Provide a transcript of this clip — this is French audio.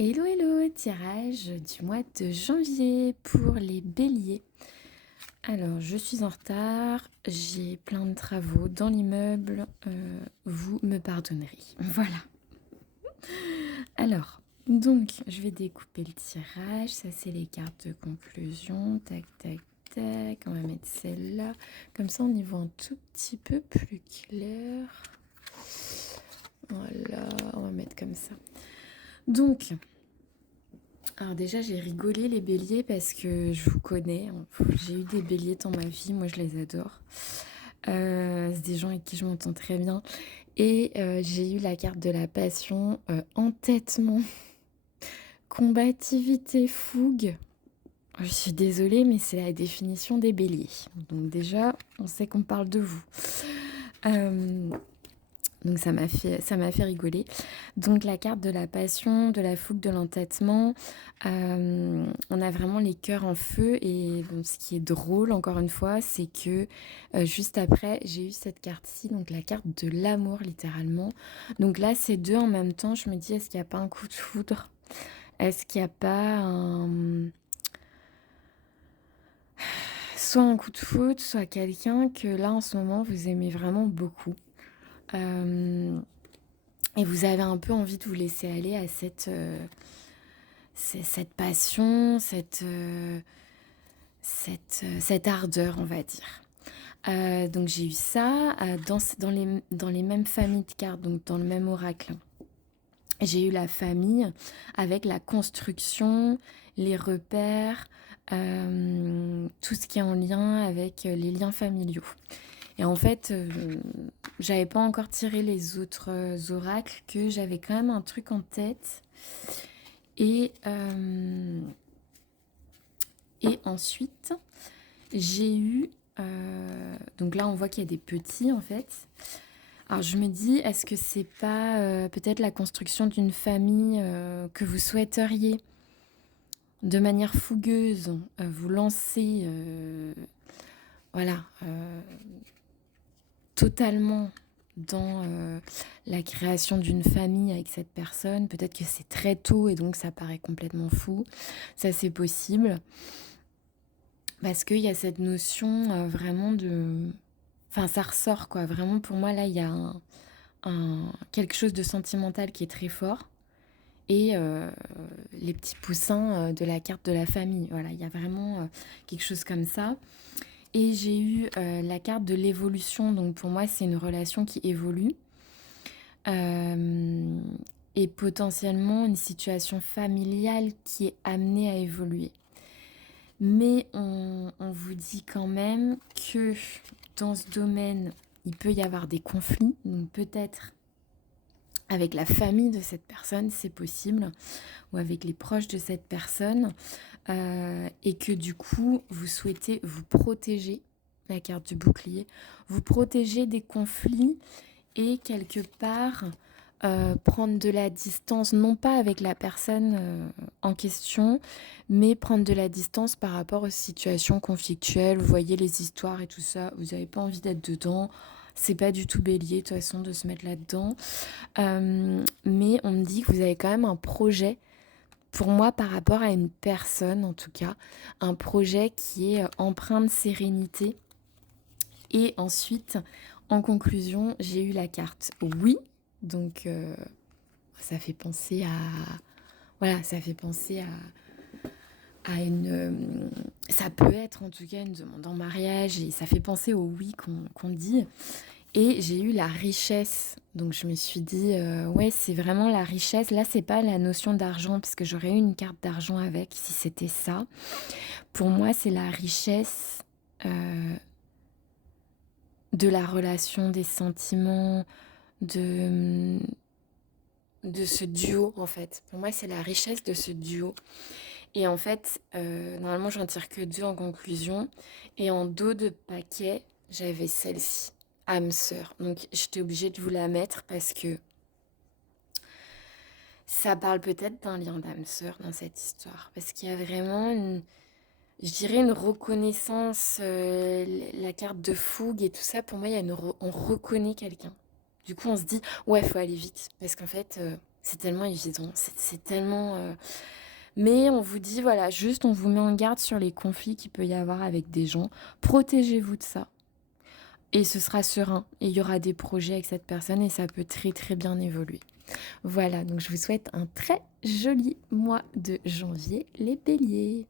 Hello, hello, tirage du mois de janvier pour les béliers. Alors, je suis en retard, j'ai plein de travaux dans l'immeuble, vous me pardonnerez. Voilà. Alors, donc, je vais découper le tirage, ça c'est les cartes de conclusion, tac, tac, tac, on va mettre celle-là, comme ça on y voit un tout petit peu plus clair. Voilà, on va mettre comme ça. Donc, alors déjà, j'ai rigolé les béliers parce que je vous connais. J'ai eu des béliers dans ma vie, moi je les adore. C'est des gens avec qui je m'entends très bien. Et j'ai eu la carte de la passion, entêtement, combativité, fougue. Je suis désolée, mais c'est la définition des béliers. Donc déjà, on sait qu'on parle de vous. Euh, Donc ça m'a fait rigoler. Donc la carte de la passion, de la fougue, de l'entêtement, on a vraiment les cœurs en feu. Et bon, ce qui est drôle, encore une fois, c'est que juste après, j'ai eu cette carte-ci, donc la carte de l'amour, littéralement. Donc là, c'est deux en même temps. Je me dis, est-ce qu'il n'y a pas un coup de foudre? Est-ce qu'il n'y a pas soit un coup de foudre, soit quelqu'un que là, en ce moment, vous aimez vraiment beaucoup? Euh, Et vous avez un peu envie de vous laisser aller à cette passion, cette ardeur, on va dire. Donc j'ai eu ça dans les mêmes familles de cartes, donc dans le même oracle. J'ai eu la famille avec la construction, les repères, tout ce qui est en lien avec les liens familiaux. Et en fait, j'avais pas encore tiré les autres oracles, que j'avais quand même un truc en tête. Et, euh, et ensuite, j'ai eu... donc là, on voit qu'il y a des petits, en fait. Alors je me dis, est-ce que c'est pas peut-être la construction d'une famille que vous souhaiteriez de manière fougueuse vous lancer, voilà, totalement dans la création d'une famille avec cette personne. Peut-être que c'est très tôt et donc ça paraît complètement fou. Ça, c'est possible. Parce qu'il y a cette notion vraiment de... Enfin, ça ressort, quoi. Vraiment, pour moi, là, il y a quelque chose de sentimental qui est très fort. Et les petits poussins de la carte de la famille. Voilà, il y a vraiment quelque chose comme ça. Et j'ai eu la carte de l'évolution. Donc pour moi, c'est une relation qui évolue. Euh, et potentiellement une situation familiale qui est amenée à évoluer. Mais on vous dit quand même que dans ce domaine, il peut y avoir des conflits. Donc peut-être avec la famille de cette personne, c'est possible, ou avec les proches de cette personne, et que du coup, vous souhaitez vous protéger, la carte du bouclier, vous protéger des conflits et quelque part prendre de la distance, non pas avec la personne en question, mais prendre de la distance par rapport aux situations conflictuelles. Vous voyez les histoires et tout ça, vous n'avez pas envie d'être dedans. C'est pas du tout bélier de toute façon de se mettre là-dedans. Mais on me dit que vous avez quand même un projet, pour moi par rapport à une personne en tout cas, un projet qui est empreint de sérénité. Et ensuite, en conclusion, j'ai eu la carte oui. Donc ça fait penser à... Voilà, ça fait penser à une... ça peut être en tout cas une demande en mariage et ça fait penser au oui qu'on dit. Et j'ai eu la richesse. Donc je me suis dit, ouais, c'est vraiment la richesse. Là, c'est pas la notion d'argent, parce que j'aurais eu une carte d'argent avec si c'était ça. Pour moi, c'est la richesse de la relation, des sentiments, de, de ce duo, en fait. Pour moi, c'est la richesse de ce duo. Et en fait, normalement, j'en tire que deux en conclusion. Et en dos de paquet, j'avais celle-ci, âme sœur. Donc, j'étais obligée de vous la mettre parce que ça parle peut-être d'un lien d'âme sœur dans cette histoire. Parce qu'il y a vraiment je dirais une reconnaissance, la carte de fougue et tout ça. Pour moi, on reconnaît quelqu'un. Du coup, on se dit, ouais, faut aller vite. Parce qu'en fait, C'est tellement évident, c'est tellement, mais on vous dit, voilà, juste on vous met en garde sur les conflits qu'il peut y avoir avec des gens. Protégez-vous de ça et ce sera serein et il y aura des projets avec cette personne et ça peut très, très bien évoluer. Voilà, donc je vous souhaite un très joli mois de janvier, les béliers.